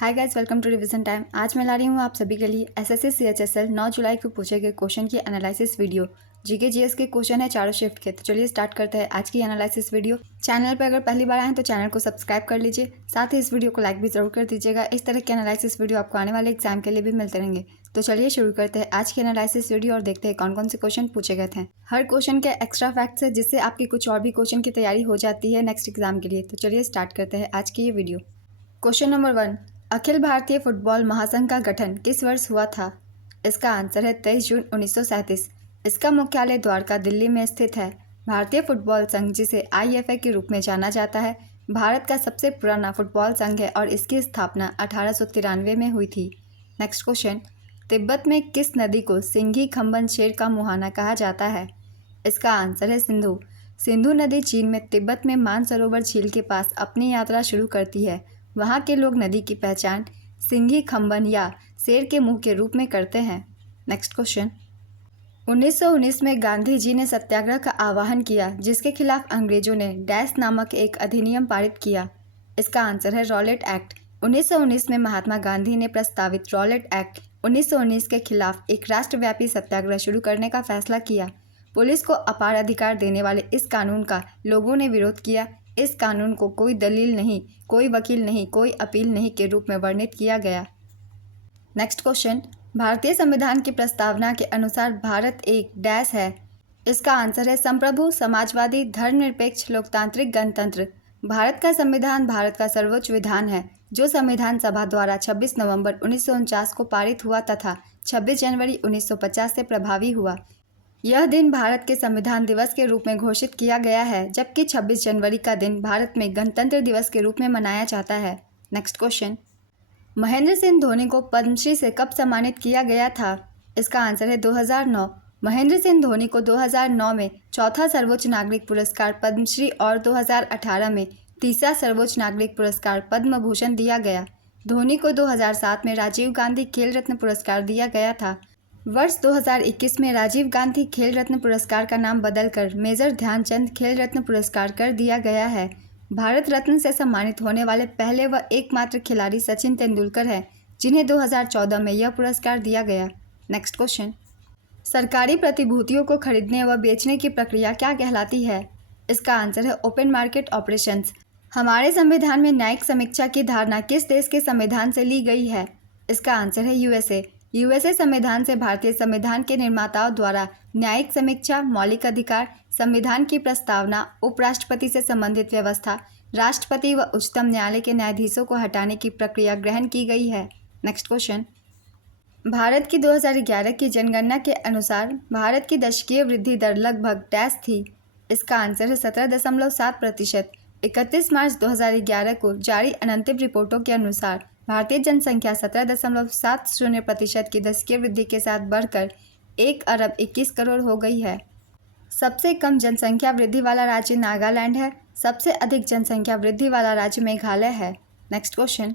Hi guys, welcome to revision time. आज मैं ला रही हूँ आप सभी के लिए एसएससी सीएचएसएल 9 जुलाई को पूछे गए क्वेश्चन की एनालिसिस वीडियो। जीके जीएस के क्वेश्चन है चारों शिफ्ट के। तो चलिए स्टार्ट करते हैं आज की एनालिसिस वीडियो। चैनल पर अगर पहली बार आए हैं तो चैनल को सब्सक्राइब कर लीजिए, साथ ही इस वीडियो को लाइक भी जरूर कर दीजिएगा। इस तरह के एनालिसिस वीडियो आपको आने वाले एग्जाम के लिए भी मिलते रहेंगे। तो चलिए शुरू करते हैं आज की एनालिसिस वीडियो और देखते हैं कौन कौन से क्वेश्चन पूछे गए थे। हर क्वेश्चन के एक्स्ट्रा फैक्ट्स है जिससे आपकी कुछ और भी क्वेश्चन की तैयारी हो जाती है नेक्स्ट एग्जाम के लिए। तो चलिए स्टार्ट करते हैं आज की ये video. Question number 1, Akhil Bharatiya football महासंघ का गठन किस वर्ष हुआ था? इसका आंसर है 23 जून 1937। इसका मुख्यालय द्वारका दिल्ली में स्थित है। भारतीय फुटबॉल संघ, जिसे आईएफए के रूप में जाना जाता है, भारत का सबसे पुराना फुटबॉल संघ है और इसकी स्थापना 1893 में हुई थी। नेक्स्ट क्वेश्चन, तिब्बत में किस नदी को सिंघी खम्बन शेर का मुहाना कहा जाता है? इसका आंसर है सिंधु। सिंधु नदी चीन में तिब्बत में मानसरोवर झील के पास अपनी यात्रा शुरू करती है। वहाँ के लोग नदी की पहचान सिंघी खम्बन या शेर के मुंह के रूप में करते हैं। नेक्स्ट क्वेश्चन, 1919 में गांधी जी ने सत्याग्रह का आह्वान किया जिसके खिलाफ अंग्रेजों ने डैश नामक एक अधिनियम पारित किया। इसका आंसर है रॉलेट एक्ट। 1919 में महात्मा गांधी ने प्रस्तावित रॉलेट एक्ट 1919 के खिलाफ एक राष्ट्रव्यापी सत्याग्रह शुरू करने का फैसला किया। पुलिस को अपार अधिकार देने वाले इस कानून का लोगों ने विरोध किया। इस कानून को कोई दलील नहीं, कोई वकील नहीं, कोई अपील नहीं के रूप में वर्णित किया गया। नेक्स्ट क्वेश्चन, भारतीय संविधान की प्रस्तावना के अनुसार भारत एक डैश है। इसका आंसर है संप्रभु, समाजवादी, धर्मनिरपेक्ष, लोकतांत्रिक गणतंत्र। भारत का संविधान भारत का सर्वोच्च विधान है जो संविधान सभा द्वारा 26 नवंबर 1949 को पारित हुआ तथा 26 जनवरी 1950 से प्रभावी हुआ। यह दिन भारत के संविधान दिवस के रूप में घोषित किया गया है, जबकि 26 जनवरी का दिन भारत में गणतंत्र दिवस के रूप में मनाया जाता है। नेक्स्ट क्वेश्चन, महेंद्र सिंह धोनी को पद्मश्री से कब सम्मानित किया गया था? इसका आंसर है 2009। महेंद्र सिंह धोनी को 2009 में चौथा सर्वोच्च नागरिक पुरस्कार पद्मश्री और 2018 में तीसरा सर्वोच्च नागरिक पुरस्कार पद्म भूषण दिया गया। धोनी को 2007 में राजीव गांधी खेल रत्न पुरस्कार दिया गया था। वर्ष 2021 में राजीव गांधी खेल रत्न पुरस्कार का नाम बदलकर मेजर ध्यानचंद खेल रत्न पुरस्कार कर दिया गया है। भारत रत्न से सम्मानित होने वाले पहले व एकमात्र खिलाड़ी सचिन तेंदुलकर हैं, जिन्हें 2014 में यह पुरस्कार दिया गया। नेक्स्ट क्वेश्चन, सरकारी प्रतिभूतियों को खरीदने व बेचने की प्रक्रिया क्या कहलाती है? इसका आंसर है ओपन मार्केट ऑपरेशंस। हमारे संविधान में न्यायिक समीक्षा की धारणा किस देश के संविधान से ली गई है? इसका आंसर है यूएसए। यूएसए संविधान से भारतीय संविधान के निर्माताओं द्वारा न्यायिक समीक्षा, मौलिक अधिकार, संविधान की प्रस्तावना, उपराष्ट्रपति से संबंधित व्यवस्था, राष्ट्रपति व उच्चतम न्यायालय के न्यायाधीशों को हटाने की प्रक्रिया ग्रहण की गई है। नेक्स्ट क्वेश्चन, भारत की 2011 की जनगणना के अनुसार भारत की दशकीय वृद्धि दर लगभग डैश थी। इसका आंसर है 17.7%। 31 मार्च 2011 को जारी अनंतिम रिपोर्टों के अनुसार भारतीय जनसंख्या 17.70% की दशकीय वृद्धि के साथ बढ़कर 1 अरब 21 करोड़ हो गई है। सबसे कम जनसंख्या वृद्धि वाला राज्य नागालैंड है। सबसे अधिक जनसंख्या वृद्धि वाला राज्य मेघालय है। नेक्स्ट क्वेश्चन,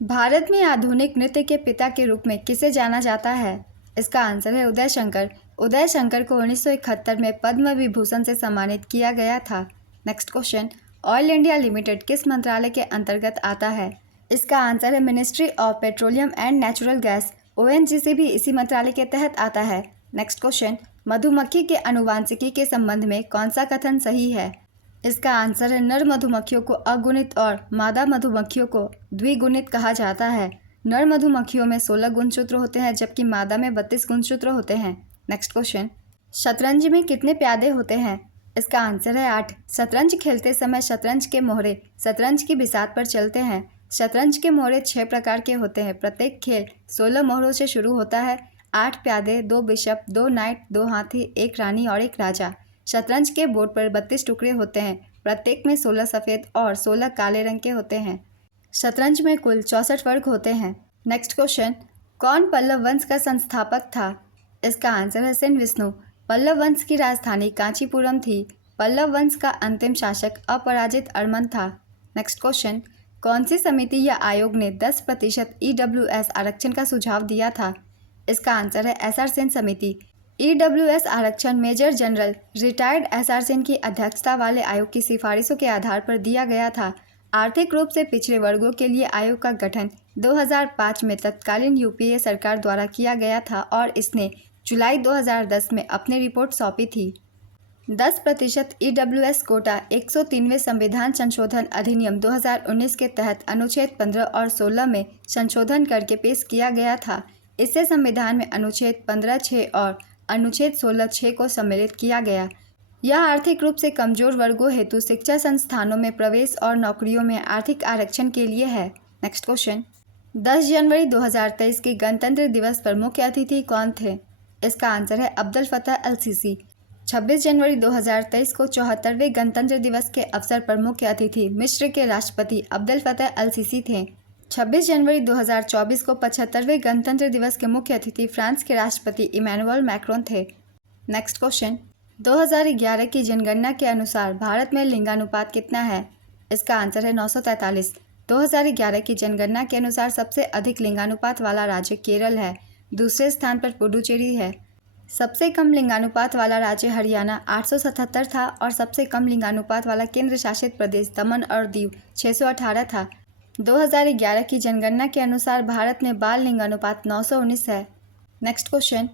भारत में आधुनिक नृत्य के पिता के रूप में किसे जाना जाता है? इसका आंसर है उदय शंकर। उदय शंकर को 1971 में पद्म विभूषण से सम्मानित किया गया था। Next question, oil India limited किस मंत्रालय के अंतर्गत आता है? इसका आंसर है ministry of petroleum and natural gas. ONGC भी इसी मंत्रालय के तहत आता है। नेक्स्ट क्वेश्चन, मधुमक्खी के आनुवांशिकी के संबंध में कौन सा कथन सही है? इसका आंसर है नर मधुमक्खियों को अगुणित और मादा मधुमक्खियों को द्विगुणित कहा जाता है। नर मधुमक्खियों में 16 गुणसूत्र होते हैं जबकि मादा में 32 गुणसूत्र होते हैं। नेक्स्ट क्वेश्चन, शतरंज में कितने प्यादे होते हैं? इसका आंसर है 8। शतरंज खेलते समय शतरंज के मोहरे शतरंज की बिसात पर चलते हैं। शतरंज के मोहरे 6 प्रकार के होते हैं। प्रत्येक खेल 16 मोहरों से शुरू होता है। 8 प्यादे, 2 बिशप, 2 नाइट, 2 हाथी, 1 रानी और 1 राजा। शतरंज के बोर्ड पर 32 टुकड़े होते हैं। प्रत्येक में 16 सफ़ेद और 16 काले रंग के होते हैं। शतरंज में कुल 64 वर्ग होते हैं। नेक्स्ट क्वेश्चन, कौन पल्लव वंश का संस्थापक था? इसका आंसर है सेन विष्णु। पल्लव वंश की राजधानी कांचीपुरम थी। पल्लव वंश का अंतिम शासक अपराजित अरमन था। नेक्स्ट क्वेश्चन, कौन सी समिति या आयोग ने 10% ईडब्ल्यूएस आरक्षण का सुझाव दिया था? इसका आंसर है एसआर सेन समिति। ईडब्ल्यूएस आरक्षण major general retired SR Sen की अध्यक्षता वाले आयोग की सिफारिशों के आधार पर दिया गया था। आर्थिक रूप से पिछड़े वर्गों के लिए आयोग का गठन 2005 में तत्कालीन यूपीए सरकार द्वारा किया गया था और इसने जुलाई 2010 में अपनी रिपोर्ट सौंपी थी। 10% EWS कोटा 103वें संविधान संशोधन अधिनियम 2019 के तहत अनुच्छेद 15 और 16 में संशोधन करके पेश किया गया था। इससे संविधान में अनुच्छेद 15(6) और अनुच्छेद 16(6) को सम्मिलित किया गया। यह आर्थिक रूप से कमजोर वर्गों हेतु शिक्षा संस्थानों में प्रवेश और नौकरियों में आर्थिक आरक्षण के लिए है। नेक्स्ट क्वेश्चन, 10 जनवरी 2023 के गणतंत्र दिवस पर मुख्य अतिथि कौन थे? इसका आंसर है अब्दुल फतह अल-सीसी। 26 जनवरी 2023 को 74वें गणतंत्र दिवस के अवसर पर मुख्य अतिथि मिस्र के राष्ट्रपति अब्दुल फतह अल-सीसी थे। 26 जनवरी 2024 को 75वें गणतंत्र दिवस के मुख्य अतिथि फ्रांस के राष्ट्रपति इमैनुअल मैक्रोन थे। नेक्स्ट क्वेश्चन, 2011 की जनगणना के अनुसार भारत में लिंगानुपात कितना है? इसका आंसर है 943। 2011 की जनगणना के अनुसार सबसे अधिक लिंगानुपात वाला राज्य केरल है। दूसरे स्थान पर पुडुचेरी है। सबसे कम लिंगानुपात वाला राज्य हरियाणा 877 था और सबसे कम लिंगानुपात वाला केंद्र शासित प्रदेश दमन और दीव 618 था। 2011 की जनगणना के अनुसार भारत में बाल लिंगानुपात 919 है। Next question,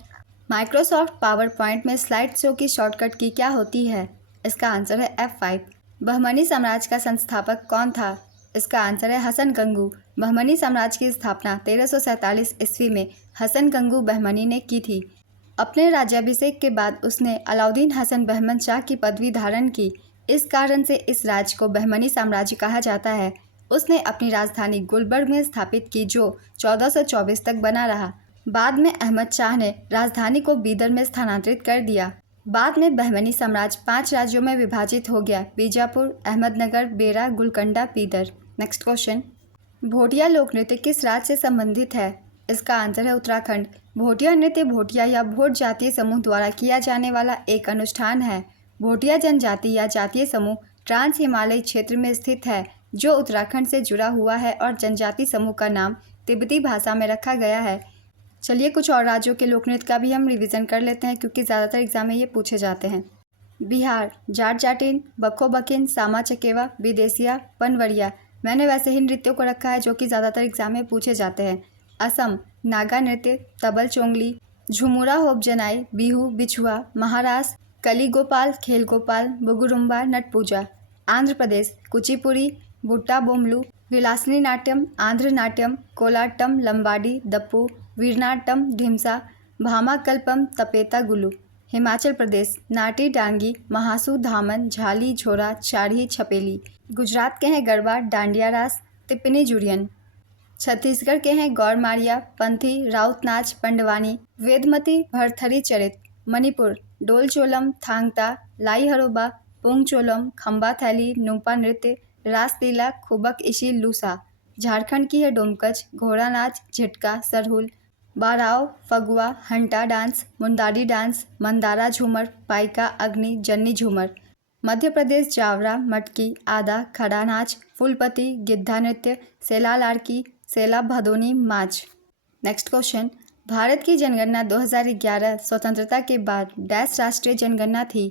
Microsoft power point में स्लाइड शो की शॉर्टकट की क्या होती है? इसका आंसर है F5। बहमनी साम्राज्य का संस्थापक कौन था? इसका आंसर है हसन गंगू। बहमनी साम्राज्य की स्थापना 1347 ईस्वी में हसन गंगू बहमनी ने की थी। अपने राज्याभिषेक के बाद उसने अलाउद्दीन हसन बहमन शाह की पदवी धारण की। इस कारण से इस राज्य को बहमनी साम्राज्य कहा जाता है। उसने अपनी राजधानी गुलबर्ग में स्थापित की जो 1424 तक बना रहा। बाद में अहमद शाह ने राजधानी को बीदर में स्थानांतरित कर दिया। बाद में बहमनी साम्राज्य 5 राज्यों में विभाजित हो गया: बीजापुर, अहमदनगर, बेरा, गुलकंडा, बीदर। नेक्स्ट क्वेश्चन, भोटिया लोक नृत्य किस राज्य से संबंधित है? इसका आंसर है उत्तराखंड। भोटिया नृत्य भोटिया या भोट जातीय समूह द्वारा किया जाने वाला एक अनुष्ठान है। भोटिया जनजाति या जातीय समूह ट्रांस हिमालयी क्षेत्र में स्थित है जो उत्तराखंड से जुड़ा हुआ है और जनजाति समूह का नाम तिब्बती भाषा में रखा गया है। चलिए कुछ और राज्यों के लोक नृत्य का भी हम रिवीजन कर लेते हैं क्योंकि ज़्यादातर एग्जाम में ये पूछे जाते हैं। बिहार, जाट जाटिन, बखो बकिन, सामा चकेवा, विदेशिया, पनवरिया। मैंने वैसे ही नृत्यों को रखा है जो कि ज़्यादातर एग्जाम में पूछे जाते हैं। असम, नागा नृत्य, तबल चोंगली, झुमुरा होप जनाई, बिहू, बिछुआ। महाराष्ट्र, कली गोपाल, खेल गोपाल, बुगुरुम्बा, नट पूजा। आंध्र प्रदेश, कुचिपुड़ी, बुट्टा बोमलू, विलासनी नाट्यम, आंध्र नाट्यम, कोलाटम, लंबाडी, दप्पू, वीरनाट्यम, ढिमसा, भामाकल्पम, तपेता गुलू। हिमाचल प्रदेश, नाटी डांगी, महासू, धामन, झाली, झोरा, चाढ़ी, छपेली। गुजरात के हैं गरबा, डांडिया रास, तिप्पनी जुड़ियन। छत्तीसगढ़ के हैं गौर मारिया, पंथी, राउत नाच, पंडवानी, वेदमती, भरथरी चरित। मणिपुर, डोल चोलम, थांगता, लाई हरोबा, पुंग चोलम, खम्बा थैली, नूपा नृत्य, रासलीला, खुबक इशी, लूसा। झारखंड की है डोमकच, घोड़ा नाच, झिटका, सरहुल, बाराव, फगुआ, हंटा डांस, मुंडारी डांस, मंदारा झूमर, पाइका, अग्नि, जन्नी झूमर। मध्य प्रदेश, जावरा, मटकी, आदा, खड़ा नाच, फूलपति, गिद्धा नृत्य, सेला लाड़की, सेला भदोनी, माच। नेक्स्ट क्वेश्चन, भारत की जनगणना 2011 स्वतंत्रता के बाद डैश राष्ट्रीय जनगणना थी?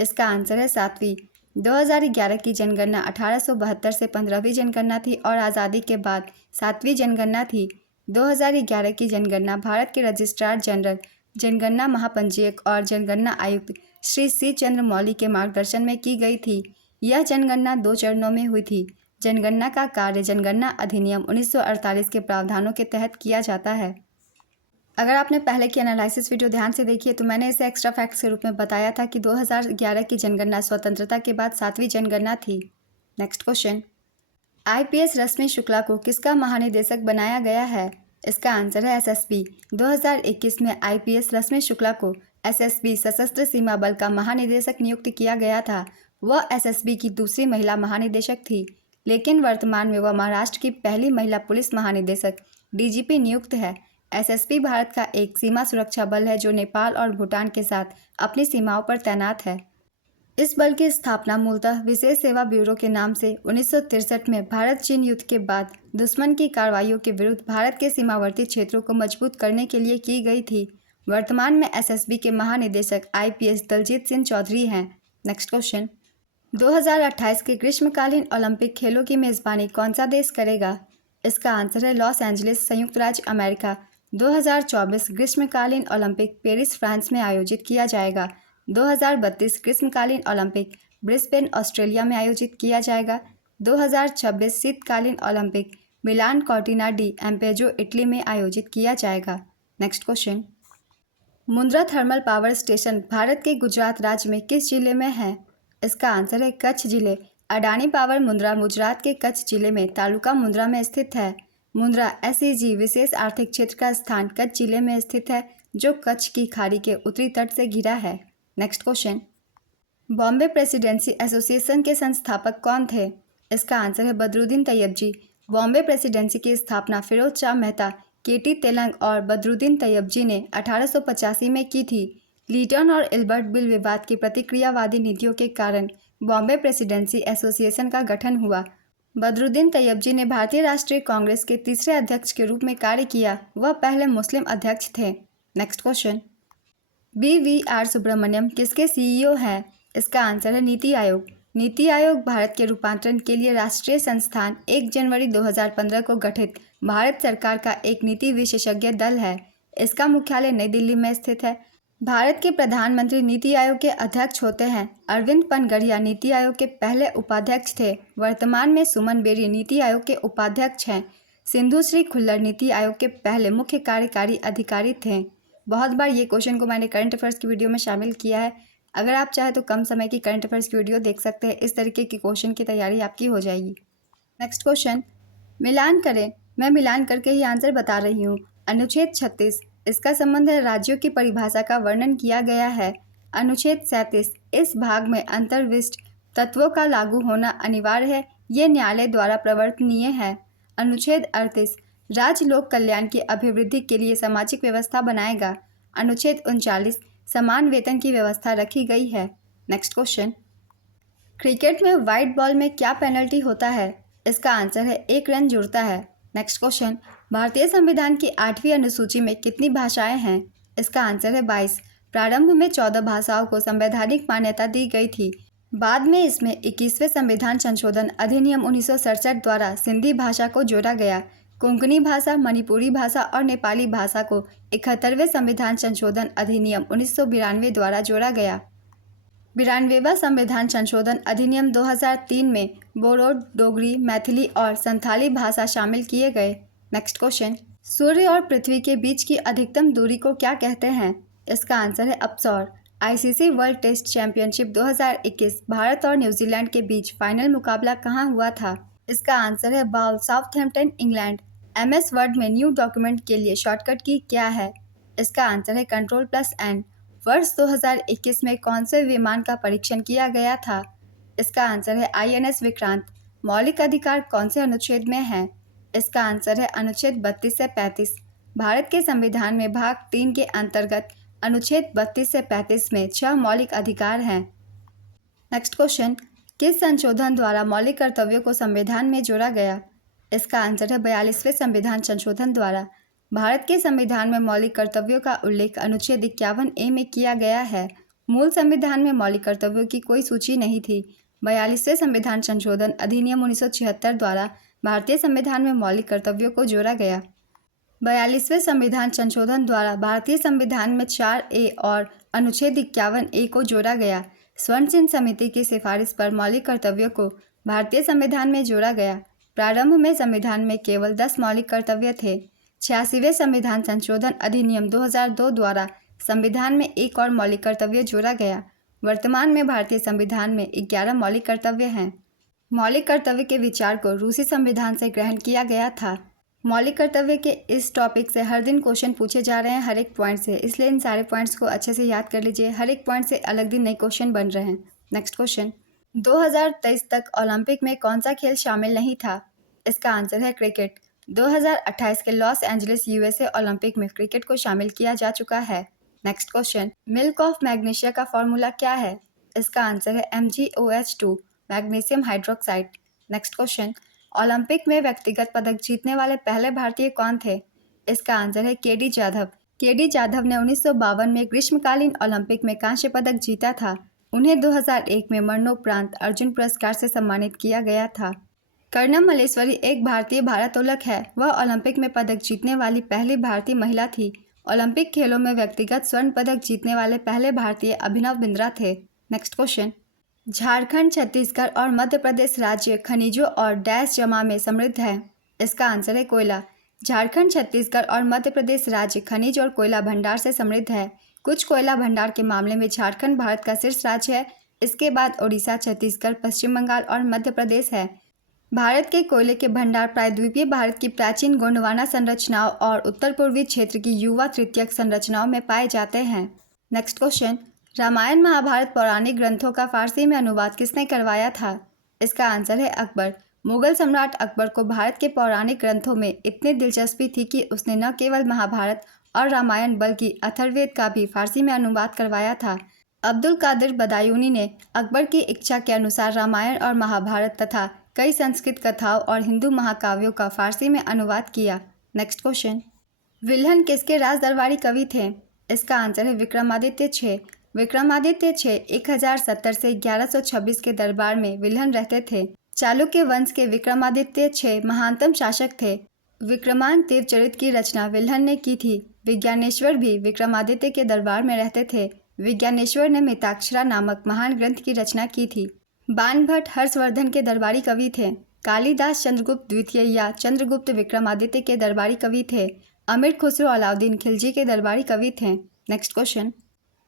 इसका आंसर है 7वीं। 2011 की जनगणना 1872 से 15वीं जनगणना थी और आज़ादी के बाद 7वीं जनगणना थी। 2011 की जनगणना भारत के रजिस्ट्रार जनरल, जनगणना महापंजीयक और जनगणना आयुक्त श्री सी चंद्र मौली के मार्गदर्शन में की गई थी। यह जनगणना 2 चरणों में हुई थी। जनगणना का कार्य जनगणना अधिनियम 1948 के प्रावधानों के तहत किया जाता है। अगर आपने पहले की एनालिसिस वीडियो ध्यान से देखी है तो मैंने इसे एक्स्ट्रा फैक्ट्स के रूप में बताया था कि 2011 की जनगणना स्वतंत्रता के बाद 7वीं जनगणना थी। नेक्स्ट क्वेश्चन, IPS रश्मि शुक्ला को किसका महानिदेशक बनाया गया है? इसका आंसर है SSB। 2021 में IPS रश्मि शुक्ला को SSB सशस्त्र सीमा बल का महानिदेशक नियुक्त किया गया था। वह SSB की दूसरी महिला महानिदेशक थी, लेकिन वर्तमान में वह महाराष्ट्र की पहली महिला पुलिस महानिदेशक DGP नियुक्त है। SSB भारत का एक सीमा सुरक्षा बल है जो नेपाल और भूटान के साथ अपनी सीमाओं पर तैनात है। इस बल की स्थापना मूलतः विशेष सेवा ब्यूरो के नाम से 1963 में भारत चीन युद्ध के बाद दुश्मन की कार्रवाइयों के विरुद्ध भारत के सीमावर्ती क्षेत्रों को मजबूत करने के लिए की गई थी। वर्तमान में SSB के महानिदेशक IPS दलजीत सिंह चौधरी हैं। नेक्स्ट क्वेश्चन, 2028 के ग्रीष्मकालीन ओलंपिक खेलों की मेज़बानी कौन सा देश करेगा? इसका आंसर है लॉस एंजलिस, संयुक्त राज्य अमेरिका। 2024 ग्रीष्मकालीन ओलंपिक पेरिस, फ्रांस में आयोजित किया जाएगा। 2032 ग्रीष्मकालीन ओलंपिक ब्रिस्बेन, ऑस्ट्रेलिया में आयोजित किया जाएगा। 2026 शीतकालीन ओलंपिक मिलान कॉर्टिना डी एम्पेजो, इटली में आयोजित किया जाएगा। Next question, Mundra thermal power station Bharat के गुजरात राज्य में किस जिले में है? इसका आंसर है कच्छ जिले। अडानी पावर मुंद्रा गुजरात के कच्छ जिले में तालुका मुंद्रा में स्थित है। मुंद्रा एसईजी विशेष आर्थिक क्षेत्र का स्थान कच्छ जिले में स्थित है, जो कच्छ की खाड़ी के उत्तरी तट से घिरा है। Next question, Bombay presidency association के संस्थापक कौन थे? इसका आंसर है बदरुद्दीन तैयबजी। बॉम्बे प्रेसिडेंसी की स्थापना फिरोज शाह मेहता, केटी तेलंग और बदरुद्दीन तैयबजी ने 1885 में की थी। लीटन और इल्बर्ट बिल विवाद की प्रतिक्रियावादी नीतियों के कारण बॉम्बे प्रेसिडेंसी एसोसिएशन का गठन हुआ। बदरुद्दीन तैयबजी ने भारतीय राष्ट्रीय कांग्रेस के तीसरे अध्यक्ष के रूप में कार्य किया। वह पहले मुस्लिम अध्यक्ष थे। नेक्स्ट क्वेश्चन, BVR सुब्रमण्यम किसके सीईओ हैं? इसका आंसर है नीति आयोग। नीति आयोग भारत के रूपांतरण के लिए राष्ट्रीय संस्थान 1 जनवरी 2015 को गठित भारत सरकार का एक नीति विशेषज्ञ दल है। इसका मुख्यालय नई दिल्ली में स्थित है। भारत के प्रधानमंत्री नीति आयोग के अध्यक्ष होते हैं। अरविंद पनगढ़िया नीति आयोग के पहले उपाध्यक्ष थे। वर्तमान में सुमन बेरी नीति आयोग के उपाध्यक्ष हैं। सिंधु श्री खुल्लर नीति आयोग के पहले मुख्य कार्यकारी अधिकारी थे। बहुत बार ये क्वेश्चन को मैंने करंट अफेयर्स की वीडियो में शामिल किया है। अगर आप चाहें तो कम समय की करंट अफेयर्स की वीडियो देख सकते हैं। इस तरीके की क्वेश्चन की तैयारी आपकी हो जाएगी। नेक्स्ट क्वेश्चन, मिलान करें। मैं मिलान करके ही आंसर बता रही हूँ। अनुच्छेद 36, इसका संबंध है राज्यों की परिभाषा का वर्णन किया गया है। अनुच्छेद 37, इस भाग में अंतर्विष्ट तत्वों का लागू होना अनिवार्य है। ये न्यायालय द्वारा प्रवर्तनीय है। अनुच्छेद 38, राज्य लोक कल्याण की अभिवृद्धि के लिए सामाजिक व्यवस्था बनाएगा। अनुच्छेद 39, समान वेतन की व्यवस्था रखी गई है। नेक्स्ट क्वेश्चन, क्रिकेट में व्हाइट बॉल में क्या पेनल्टी होता है? इसका आंसर है 1 रन जुड़ता है। नेक्स्ट क्वेश्चन, भारतीय संविधान की 8वीं अनुसूची में कितनी भाषाएं हैं? इसका आंसर है 22। प्रारंभ में 14 भाषाओं को संवैधानिक मान्यता दी गई थी। बाद में इसमें 21वें संविधान संशोधन अधिनियम 1967 द्वारा सिंधी भाषा को जोड़ा गया। कोंकणी भाषा, मणिपुरी भाषा और नेपाली भाषा को 71वें संविधान संशोधन अधिनियम 1992 द्वारा जोड़ा गया। 92वां संविधान संशोधन अधिनियम 2003 में बोडो, डोगरी, मैथिली और संथाली भाषा शामिल किए गए। नेक्स्ट क्वेश्चन, सूर्य और पृथ्वी के बीच की अधिकतम दूरी को क्या कहते हैं? इसका आंसर है अपसौर। ICC world test championship 2021 Bharat और न्यूजीलैंड के बीच फाइनल मुकाबला कहाँ हुआ था? इसका आंसर है Bowl, Southampton, England. MS Word में न्यू डॉक्यूमेंट के लिए शॉर्टकट की क्या है? इसका आंसर है Ctrl+N। वर्ष 2021 में कौन से विमान का परीक्षण किया गया था? इसका आंसर है INS विक्रांत। मौलिक अधिकार कौन से अनुच्छेद में है? इसका आंसर है अनुच्छेद 32 से 35। भारत के संविधान में भाग 3 के अंतर्गत अनुच्छेद 32 से 35 में 6 मौलिक अधिकार हैं। नेक्स्ट क्वेश्चन, किस संशोधन द्वारा मौलिक कर्तव्यों को संविधान में जोड़ा गया? इसका आंसर है 42वें संविधान संशोधन द्वारा। भारत के संविधान में मौलिक कर्तव्यों का उल्लेख अनुच्छेद 51A में किया गया है। मूल संविधान में मौलिक कर्तव्यों की कोई सूची नहीं थी। 42वें संविधान संशोधन अधिनियम 1976 द्वारा भारतीय संविधान में मौलिक कर्तव्यों को जोड़ा गया। 42वें संविधान संशोधन द्वारा भारतीय संविधान में 4A और अनुच्छेद 51A को जोड़ा गया। स्वर्ण चिन्ह समिति की सिफारिश पर मौलिक कर्तव्यों को भारतीय संविधान में जोड़ा गया। प्रारंभ में संविधान में केवल 10 मौलिक कर्तव्य थे। 86वें संविधान संशोधन अधिनियम 2002 द्वारा संविधान में एक और मौलिक कर्तव्य जोड़ा गया। वर्तमान में भारतीय संविधान में 11 मौलिक कर्तव्य हैं। मौलिक कर्तव्य के विचार को रूसी संविधान से ग्रहण किया गया था। मौलिक कर्तव्य के इस टॉपिक से हर दिन क्वेश्चन पूछे जा रहे हैं, हर एक पॉइंट से, इसलिए इन सारे पॉइंट्स को अच्छे से याद कर लीजिए। हर एक पॉइंट से अलग दिन नए क्वेश्चन बन रहे हैं। नेक्स्ट क्वेश्चन, 2023 तक ओलंपिक में कौन सा खेल शामिल नहीं था? इसका आंसर है क्रिकेट। 2028 के लॉस एंजलिस USA ओलंपिक में क्रिकेट को शामिल किया जा चुका है। Next question, milk of magnesia का फॉर्मूला क्या है? इसका आंसर है MgOH2, magnesium hydroxide. Next question, Olympic में व्यक्तिगत पदक जीतने वाले पहले भारतीय कौन थे? इसका आंसर है KD जाधव। KD जाधव ने 1952 में ग्रीष्मकालीन ओलंपिक में कांस्य पदक जीता था। उन्हें 2001 में मरणोपरांत अर्जुन पुरस्कार से सम्मानित किया गया था। कर्णम मल्लेश्वरी एक भारतीय भारोत्तोलक है। वह ओलंपिक में पदक जीतने वाली पहली भारतीय महिला थी। ओलंपिक खेलों में व्यक्तिगत स्वर्ण पदक जीतने वाले पहले भारतीय अभिनव बिंद्रा थे। नेक्स्ट क्वेश्चन, झारखंड, छत्तीसगढ़ और मध्य प्रदेश राज्य खनिजों और डैश जमा में समृद्ध है। इसका आंसर है कोयला। झारखंड, छत्तीसगढ़ और मध्य प्रदेश राज्य खनिज और कोयला भंडार से समृद्ध है। कुछ कोयला भंडार के मामले में झारखंड भारत का शीर्ष राज्य है। इसके बाद ओडिशा, छत्तीसगढ़, पश्चिम बंगाल और मध्य प्रदेश है। भारत के कोयले के भंडार प्रायद्वीपीय भारत की प्राचीन गोंडवाना संरचनाओं और उत्तर पूर्वी क्षेत्र की युवा तृतीयक संरचनाओं में पाए जाते हैं। नेक्स्ट क्वेश्चन, रामायण महाभारत पौराणिक ग्रंथों का फारसी में अनुवाद किसने करवाया था? इसका आंसर है अकबर। मुगल सम्राट अकबर को भारत के पौराणिक ग्रंथों में इतनी दिलचस्पी थी कि उसने न केवल महाभारत और रामायण बल्कि अथर्ववेद का भी फारसी में अनुवाद करवाया था। अब्दुल कादिर बदायूनी ने अकबर की इच्छा के अनुसार रामायण और महाभारत तथा कई संस्कृत कथाओं और हिंदू महाकाव्यों का फारसी में अनुवाद किया। नेक्स्ट क्वेश्चन, विल्हन किसके राज दरबारी कवि थे? इसका आंसर है विक्रमादित्य 6। विक्रमादित्य 6 1070 से 1126 के दरबार में विल्हन रहते थे। चालुक्य वंश के विक्रमादित्य 6 महानतम शासक थे। विक्रमांक देवचरित की रचना विल्हन ने की थी। विज्ञानेश्वर भी विक्रमादित्य के दरबार में रहते थे। विज्ञानेश्वर ने मिताक्षरा नामक महान ग्रंथ की रचना की थी। बाणभट्ट हर्षवर्धन के दरबारी कवि थे। कालिदास चंद्रगुप्त द्वितीय या चंद्रगुप्त विक्रमादित्य के दरबारी कवि थे। अमीर खुसरो अलाउद्दीन खिलजी के दरबारी कवि थे। नेक्स्ट क्वेश्चन,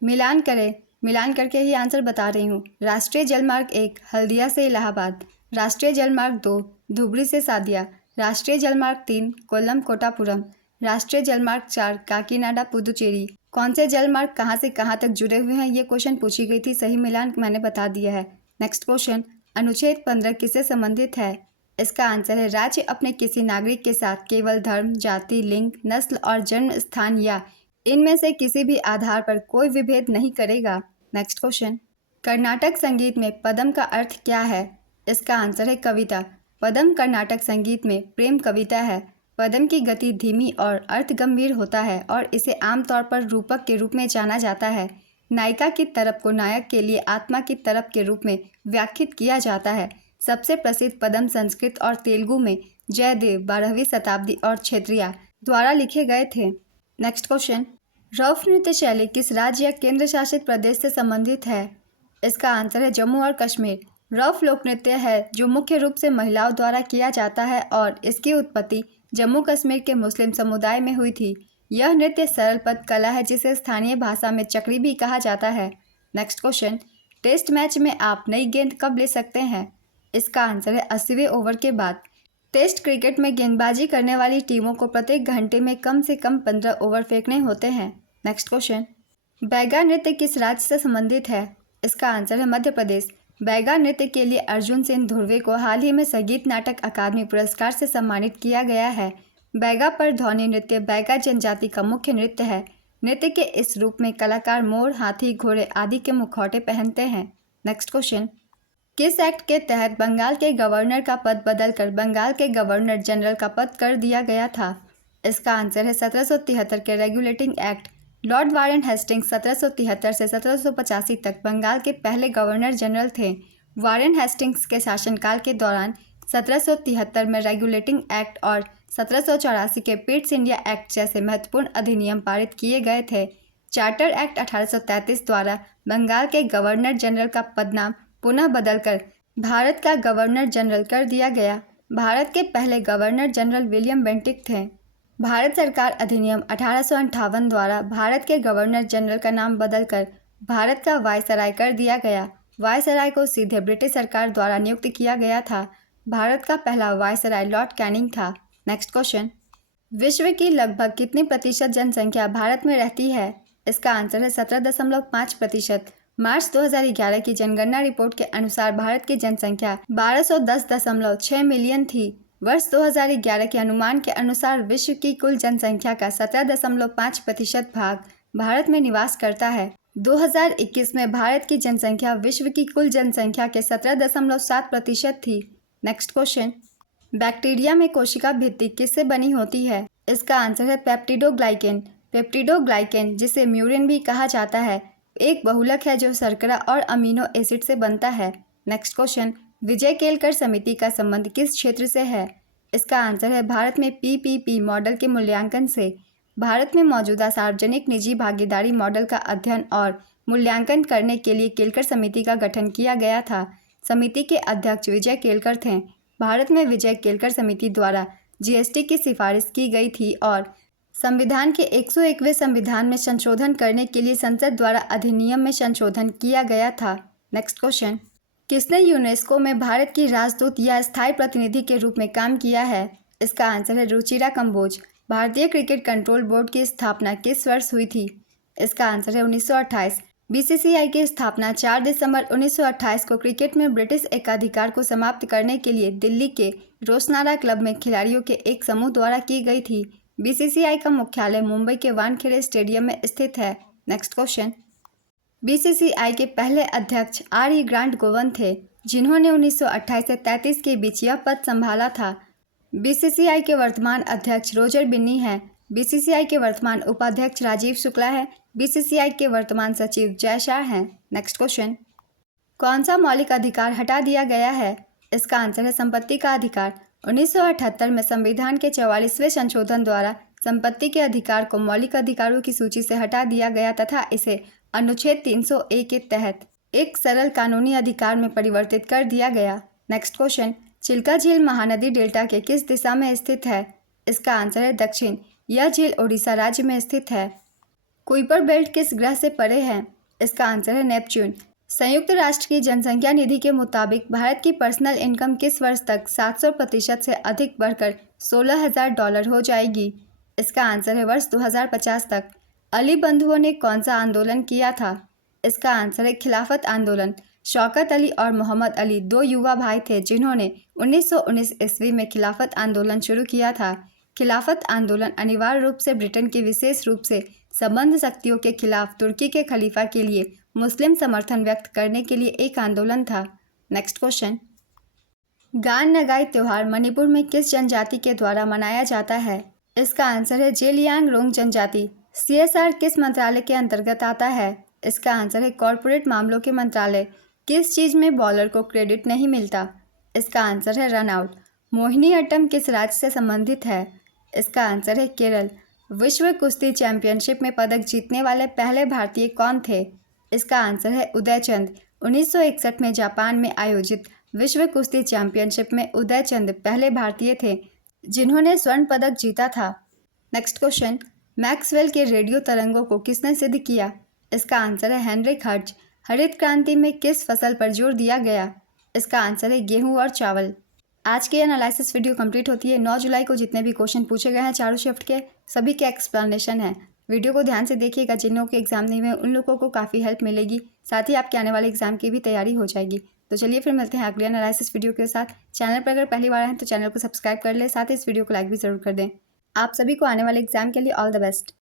मिलान करें। मिलान करके ही आंसर बता रही हूँ। राष्ट्रीय जलमार्ग 1 हल्दिया से इलाहाबाद, राष्ट्रीय जलमार्ग 2 धुबरी से सादिया, राष्ट्रीय जलमार्ग 3 कोल्लम कोटापुरम, राष्ट्रीय जलमार्ग 4 काकीनाडा पुदुचेरी। कौन से जलमार्ग कहाँ से कहाँ तक जुड़े हुए हैं, ये क्वेश्चन पूछी गई थी। सही मिलान मैंने बता दिया है। नेक्स्ट क्वेश्चन, अनुच्छेद 15 किससे संबंधित है? इसका आंसर है राज्य अपने किसी नागरिक के साथ केवल धर्म, जाति, लिंग, नस्ल और जन्म स्थान या इनमें से किसी भी आधार पर कोई विभेद नहीं करेगा। नेक्स्ट क्वेश्चन, कर्नाटक संगीत में पदम का अर्थ क्या है? इसका आंसर है कविता। पदम कर्नाटक संगीत में प्रेम कविता है। पदम की गति धीमी और अर्थ गंभीर होता है और इसे आमतौर पर रूपक के रूप में जाना जाता है। नायिका की तरफ को नायक के लिए आत्मा की तरफ के रूप में व्याख्यात किया जाता है। सबसे प्रसिद्ध पदम संस्कृत और तेलुगु में जयदेव 12वीं शताब्दी और क्षेत्रिया द्वारा लिखे गए थे। नेक्स्ट क्वेश्चन, रौफ नृत्य शैली किस राज्य या केंद्र शासित प्रदेश से संबंधित है? इसका आंसर है जम्मू और कश्मीर। रौफ लोक नृत्य है जो मुख्य रूप से महिलाओं द्वारा किया जाता है और इसकी उत्पत्ति जम्मू कश्मीर के मुस्लिम समुदाय में हुई थी। यह नृत्य सरल पद कला है जिसे स्थानीय भाषा में चक्री भी कहा जाता है। नेक्स्ट क्वेश्चन, टेस्ट मैच में आप नई गेंद कब ले सकते हैं? इसका आंसर है 80वें ओवर के बाद। टेस्ट क्रिकेट में गेंदबाजी करने वाली टीमों को प्रत्येक घंटे में कम से कम 15 ओवर फेंकने होते हैं। नेक्स्ट क्वेश्चन, बैगा नृत्य किस राज्य से संबंधित है? इसका आंसर है मध्य प्रदेश। बैगा नृत्य के लिए अर्जुन सेन धुर्वे को हाल ही में संगीत नाटक अकादमी पुरस्कार से सम्मानित किया गया है। बैगा पर ध्वनि नृत्य बैगा जनजाति का मुख्य नृत्य है। नृत्य के इस रूप में कलाकार मोर, हाथी, घोड़े आदि के मुखौटे पहनते हैं। नेक्स्ट क्वेश्चन, किस एक्ट के तहत बंगाल के गवर्नर का पद बदलकर बंगाल के गवर्नर जनरल का पद कर दिया गया था? इसका आंसर है 1773 के regulating act. Lord Warren Hastings 1773 से 1785 तक बंगाल के पहले गवर्नर जनरल थे। वारेन हेस्टिंग्स के शासनकाल के दौरान 1773 में रेगुलेटिंग एक्ट और 1784 के पिट्स इंडिया एक्ट जैसे महत्वपूर्ण अधिनियम पारित किए गए थे। चार्टर एक्ट 1833 द्वारा बंगाल के गवर्नर जनरल का पदनाम पुनः बदलकर भारत का गवर्नर जनरल कर दिया गया। भारत के पहले गवर्नर जनरल विलियम बेंटिक थे। भारत सरकार अधिनियम 1858 द्वारा भारत के गवर्नर जनरल का नाम बदलकर भारत का वायसराय कर दिया गया। वायसराय को सीधे ब्रिटिश सरकार द्वारा नियुक्त किया गया था। भारत का पहला वायसराय लॉर्ड कैनिंग था। नेक्स्ट क्वेश्चन, विश्व की लगभग कितनी प्रतिशत जनसंख्या भारत में रहती है? इसका आंसर है 17.5%। मार्च 2011 की जनगणना रिपोर्ट के अनुसार भारत की जनसंख्या 1210.6 मिलियन थी। वर्ष 2011 के अनुमान के अनुसार विश्व की कुल जनसंख्या का 17.5% भाग भारत में निवास करता है। 2021 में भारत की जनसंख्या विश्व की कुल जनसंख्या के 17.7% थी। नेक्स्ट क्वेश्चन, बैक्टीरिया में कोशिका भित्ति किससे बनी होती है? इसका आंसर है पेप्टिडोग्लाइकेन। पेप्टिडोग्लाइकेन जिसे म्यूरिन भी कहा जाता है, एक बहुलक है जो शर्करा और अमीनो एसिड से बनता है। नेक्स्ट क्वेश्चन, विजय केलकर समिति का संबंध किस क्षेत्र से है? इसका आंसर है भारत में पीपीपी मॉडल के मूल्यांकन से। भारत में मौजूदा सार्वजनिक निजी भागीदारी मॉडल का अध्ययन और मूल्यांकन करने के लिए केलकर समिति का गठन किया गया था। समिति के अध्यक्ष विजय केलकर थे। भारत में विजय केलकर समिति द्वारा जीएसटी की सिफारिश की गई थी और संविधान के 101वें संविधान में संशोधन करने के लिए संसद द्वारा अधिनियम में संशोधन किया गया था। नेक्स्ट क्वेश्चन, किसने यूनेस्को में भारत की राजदूत या स्थायी प्रतिनिधि के रूप में काम किया है? इसका आंसर है रुचिरा कंबोज। भारतीय क्रिकेट कंट्रोल बोर्ड की स्थापना किस वर्ष हुई थी? इसका आंसर है 1928। बीसीसीआई की स्थापना 4 दिसंबर 1928 को क्रिकेट में ब्रिटिश एकाधिकार को समाप्त करने के लिए दिल्ली के रोशनारा क्लब में खिलाड़ियों के एक समूह द्वारा की गई थी। बीसीसीआई का मुख्यालय मुंबई के वानखेड़े स्टेडियम में स्थित है। नेक्स्ट क्वेश्चन, बीसीसीआई के पहले अध्यक्ष आर.ई. ग्रांट गोवन थे, जिन्होंने 1928 से 33 के बीच यह पद संभाला था। बीसीसीआई के वर्तमान अध्यक्ष रोजर बिन्नी हैं। बीसीसीआई के वर्तमान उपाध्यक्ष राजीव शुक्ला है। बीसीसीआई के वर्तमान सचिव जय शाह हैं। नेक्स्ट क्वेश्चन, कौन सा मौलिक अधिकार हटा दिया गया है? इसका आंसर है संपत्ति का अधिकार। 1978 में संविधान के 44वें संशोधन द्वारा संपत्ति के अधिकार को मौलिक अधिकारों की सूची से हटा दिया गया तथा इसे अनुच्छेद 300A के तहत एक सरल कानूनी अधिकार में परिवर्तित कर दिया गया। नेक्स्ट क्वेश्चन, चिल्का झील महानदी डेल्टा के किस दिशा में स्थित है? इसका आंसर है दक्षिण। यह झील ओडिशा राज्य में स्थित है। कुइपर बेल्ट किस ग्रह से परे है? इसका आंसर है नेपच्यून। संयुक्त राष्ट्र की जनसंख्या निधि के मुताबिक भारत की पर्सनल इनकम किस वर्ष तक 700% से अधिक बढ़कर $16,000 हो जाएगी? इसका आंसर है वर्ष 2050 तक। अली बंधुओं ने कौन सा आंदोलन किया था? इसका आंसर है खिलाफत आंदोलन। शौकत अली और मोहम्मद अली 2 युवा भाई थे जिन्होंने 1919 ईस्वी में खिलाफत आंदोलन शुरू किया था। खिलाफत आंदोलन अनिवार्य रूप से ब्रिटेन की विशेष रूप से संबद्ध शक्तियों के खिलाफ तुर्की के खलीफा के लिए मुस्लिम समर्थन व्यक्त करने के लिए एक आंदोलन था। नेक्स्ट क्वेश्चन, गान नगाई त्योहार मणिपुर में किस जनजाति के द्वारा मनाया जाता है? इसका आंसर है जेलियांगरोंग जनजाति। सीएसआर किस मंत्रालय के अंतर्गत आता है? इसका आंसर है कॉरपोरेट मामलों के मंत्रालय। किस चीज़ में बॉलर को क्रेडिट नहीं मिलता? इसका आंसर है रन आउट। मोहिनीअट्टम किस राज्य से संबंधित है? इसका आंसर है केरल। विश्व कुश्ती चैंपियनशिप में पदक जीतने वाले पहले भारतीय कौन थे? इसका आंसर है उदयचंद। 1961 में जापान में आयोजित विश्व कुश्ती चैंपियनशिप में उदयचंद पहले भारतीय थे जिन्होंने स्वर्ण पदक जीता था। नेक्स्ट क्वेश्चन, मैक्सवेल के रेडियो तरंगों को किसने सिद्ध किया? इसका आंसर है हेनरिक हर्ट्ज। हरित क्रांति में किस फसल पर जोर दिया गया? इसका आंसर है गेहूं और चावल। आज की एनालिसिस वीडियो कंप्लीट होती है। 9 जुलाई को जितने भी क्वेश्चन पूछे गए हैं चारों शिफ्ट के, सभी के एक्सप्लेनेशन है। वीडियो को ध्यान से देखिएगा। जिन लोगों के एग्जाम नहीं हुए उन लोगों को काफ़ी हेल्प मिलेगी, साथ ही आपके आने वाले एग्जाम की भी तैयारी हो जाएगी। तो चलिए फिर मिलते हैं अगले एनालिसिस वीडियो के साथ। चैनल पर अगर पहली बार आए तो चैनल को सब्सक्राइब कर ले, साथ ही इस वीडियो को लाइक भी ज़रूर कर दें। आप सभी को आने वाले एग्जाम के लिए ऑल द बेस्ट।